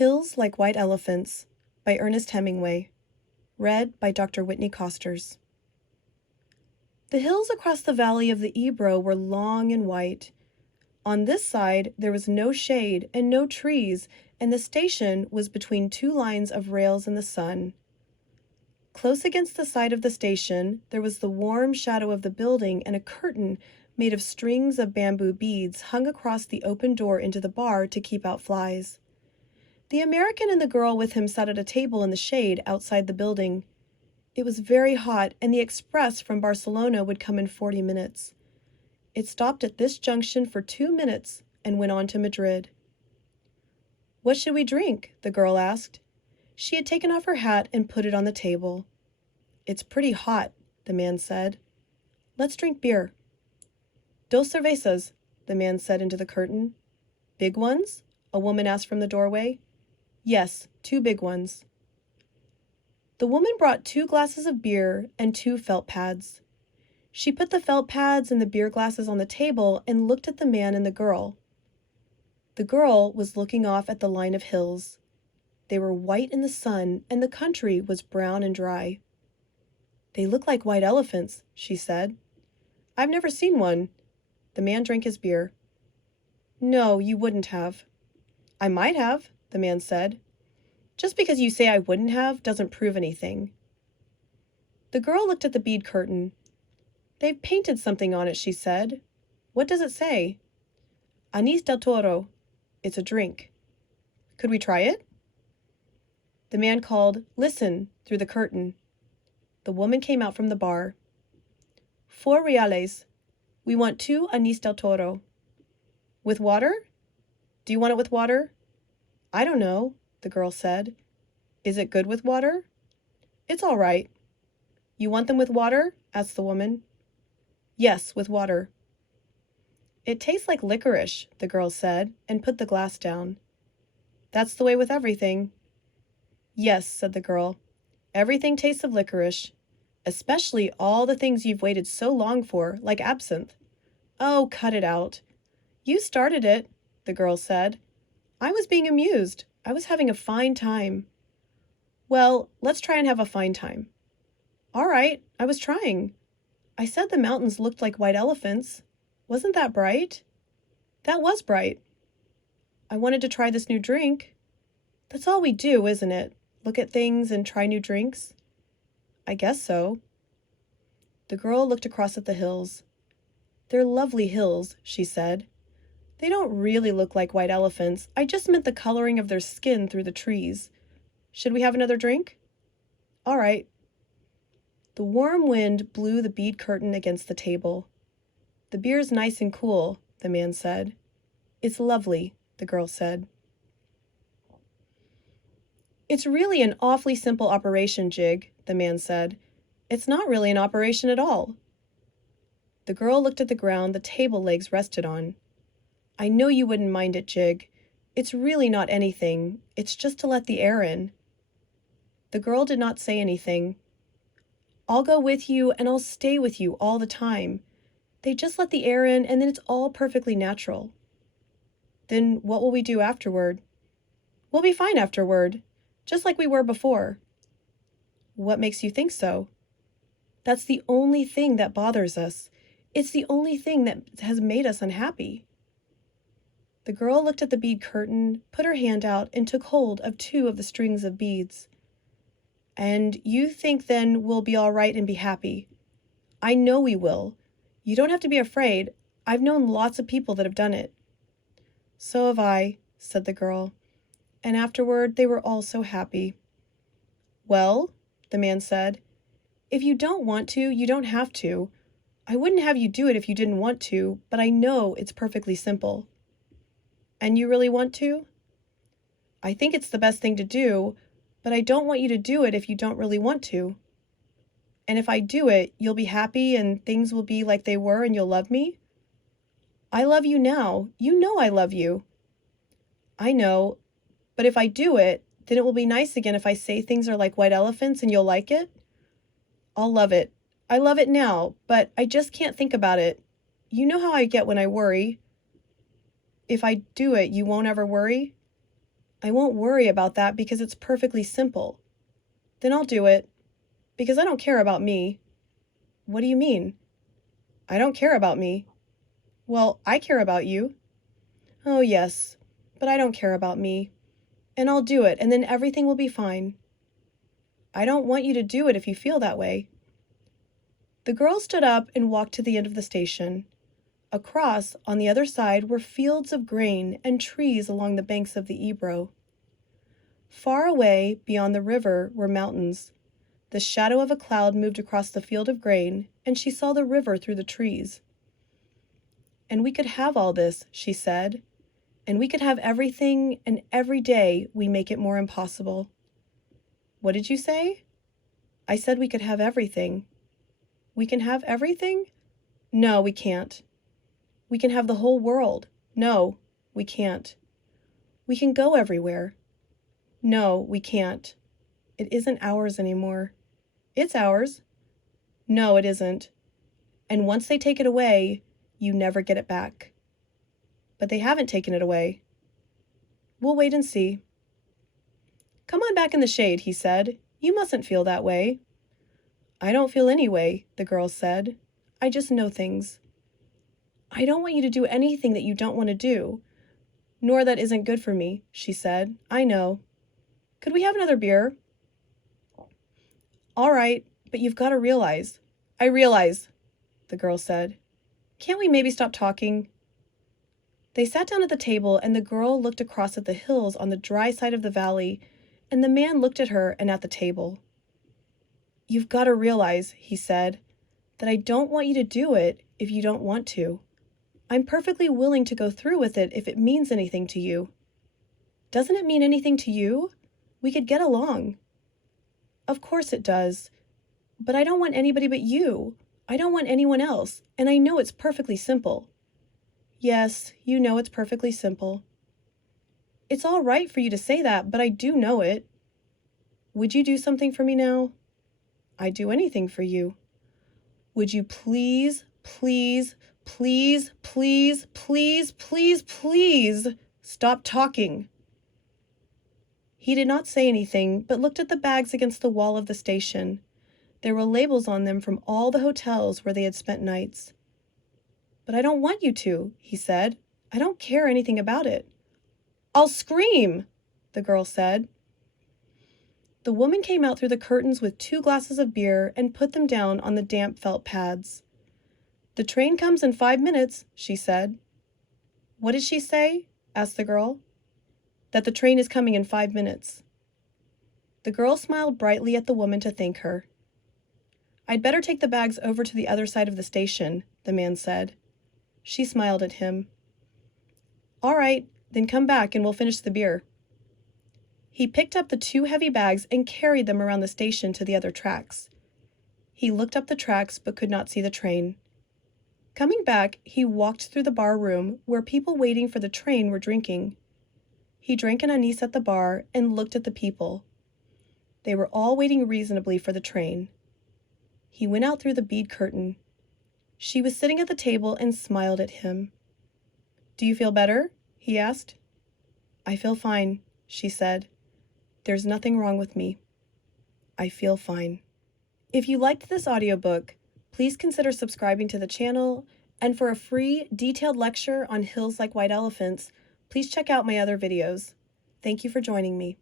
Hills Like White Elephants by Ernest Hemingway. Read by Dr. Whitney Costers. The hills across the valley of the Ebro were long and white. On this side, there was no shade and no trees, and the station was between two lines of rails in the sun. Close against the side of the station, there was the warm shadow of the building, and a curtain made of strings of bamboo beads hung across the open door into the bar to keep out flies. The American and the girl with him sat at a table in the shade outside the building. It was very hot, and the express from Barcelona would come in 40 minutes. It stopped at this junction for 2 minutes and went on to Madrid. "What should we drink?" the girl asked. She had taken off her hat and put it on the table. "It's pretty hot," the man said. "Let's drink beer." "Dos cervezas," the man said into the curtain. "Big ones?" a woman asked from the doorway. "Yes, 2 big ones." The woman brought 2 glasses of beer and 2 felt pads. She put the felt pads and the beer glasses on the table and looked at the man and the girl. The girl was looking off at the line of hills. They were white in the sun, and the country was brown and dry. "They look like white elephants," she said. "I've never seen one." The man drank his beer. "No, you wouldn't have." "I might have," the man said. "Just because you say I wouldn't have doesn't prove anything." The girl looked at the bead curtain. "They've painted something on it," she said. "What does it say?" "Anís del Toro." It's a drink. "Could we try it?" The man called, "Listen," through the curtain. The woman came out from the bar. "4 reales. We want 2 Anís del Toro." "With water? Do you want it with water?" "I don't know," the girl said. "Is it good with water?" "It's all right." "You want them with water?" asked the woman. "Yes, with water." "It tastes like licorice," the girl said, and put the glass down. "That's the way with everything." "Yes," said the girl. "Everything tastes of licorice, especially all the things you've waited so long for, like absinthe." "Oh, cut it out." "You started it," the girl said. "I was being amused. I was having a fine time." "Well, let's try and have a fine time." "All right, I was trying. I said the mountains looked like white elephants. Wasn't that bright?" "That was bright." "I wanted to try this new drink." "That's all we do, isn't it? Look at things and try new drinks?" "I guess so." The girl looked across at the hills. "They're lovely hills," she said. "They don't really look like white elephants. I just meant the coloring of their skin through the trees. Should we have another drink?" "All right." The warm wind blew the bead curtain against the table. "The beer's nice and cool," the man said. "It's lovely," the girl said. "It's really an awfully simple operation, Jig," the man said. "It's not really an operation at all." The girl looked at the ground the table legs rested on. "I know you wouldn't mind it, Jig. It's really not anything. It's just to let the air in." The girl did not say anything. "I'll go with you and I'll stay with you all the time. They just let the air in and then it's all perfectly natural." "Then what will we do afterward?" "We'll be fine afterward, just like we were before." "What makes you think so?" "That's the only thing that bothers us. It's the only thing that has made us unhappy." The girl looked at the bead curtain, put her hand out, and took hold of 2 of the strings of beads. "And you think then we'll be all right and be happy?" "I know we will. You don't have to be afraid. I've known lots of people that have done it." "So have I," said the girl. And afterward they were all so happy. "Well," the man said, "if you don't want to, you don't have to. I wouldn't have you do it if you didn't want to, but I know it's perfectly simple." "And you really want to?" "I think it's the best thing to do, but I don't want you to do it if you don't really want to." "And if I do it, you'll be happy and things will be like they were and you'll love me?" "I love you now. You know I love you." "I know, but if I do it, then it will be nice again if I say things are like white elephants and you'll like it?" "I'll love it. I love it now, but I just can't think about it. You know how I get when I worry." "If I do it, you won't ever worry?" I won't worry about that because it's perfectly simple. Then I'll do it, because I don't care about me. What do you mean? I don't care about me. Well, I care about you. Oh, yes, but I don't care about me. And I'll do it, and then everything will be fine. I don't want you to do it if you feel that way. The girl stood up and walked to the end of the station. Across, on the other side, were fields of grain and trees along the banks of the Ebro. Far away, beyond the river, were mountains. The shadow of a cloud moved across the field of grain, and she saw the river through the trees. And we could have all this, she said. And we could have everything, and every day we make it more impossible. What did you say? I said we could have everything. We can have everything? No, we can't. We can have the whole world. No, we can't. We can go everywhere. No, we can't. It isn't ours anymore. It's ours. No, it isn't. And once they take it away, you never get it back. But they haven't taken it away. We'll wait and see. Come on back in the shade, he said. You mustn't feel that way. I don't feel any way, the girl said. I just know things. I don't want you to do anything that you don't want to do, nor that isn't good for me, she said. I know. Could we have another beer? All right, but you've got to realize. I realize, the girl said. Can't we maybe stop talking? They sat down at the table, and the girl looked across at the hills on the dry side of the valley, and the man looked at her and at the table. You've got to realize, he said, that I don't want you to do it if you don't want to. I'm perfectly willing to go through with it if it means anything to you. Doesn't it mean anything to you? We could get along. Of course it does. But I don't want anybody but you. I don't want anyone else, and I know it's perfectly simple. Yes, you know it's perfectly simple. It's all right for you to say that, but I do know it. Would you do something for me now? I'd do anything for you. Would you please, please, please, please, please, please, please stop talking? He did not say anything, but looked at the bags against the wall of the station. There were labels on them from all the hotels where they had spent nights. But I don't want you to, he said. I don't care anything about it. I'll scream, the girl said. The woman came out through the curtains with 2 glasses of beer and put them down on the damp felt pads. The train comes in 5 minutes, she said. What did she say? Asked the girl. That the train is coming in 5 minutes. The girl smiled brightly at the woman to thank her. I'd better take the bags over to the other side of the station, the man said. She smiled at him. All right, then come back and we'll finish the beer. He picked up the 2 heavy bags and carried them around the station to the other tracks. He looked up the tracks but could not see the train. Coming back, he walked through the bar room where people waiting for the train were drinking. He drank an anise at the bar and looked at the people. They were all waiting reasonably for the train. He went out through the bead curtain. She was sitting at the table and smiled at him. Do you feel better? He asked. I feel fine, she said. There's nothing wrong with me. I feel fine. If you liked this audiobook, please consider subscribing to the channel, and for a free, detailed lecture on hills like white elephants, please check out my other videos. Thank you for joining me.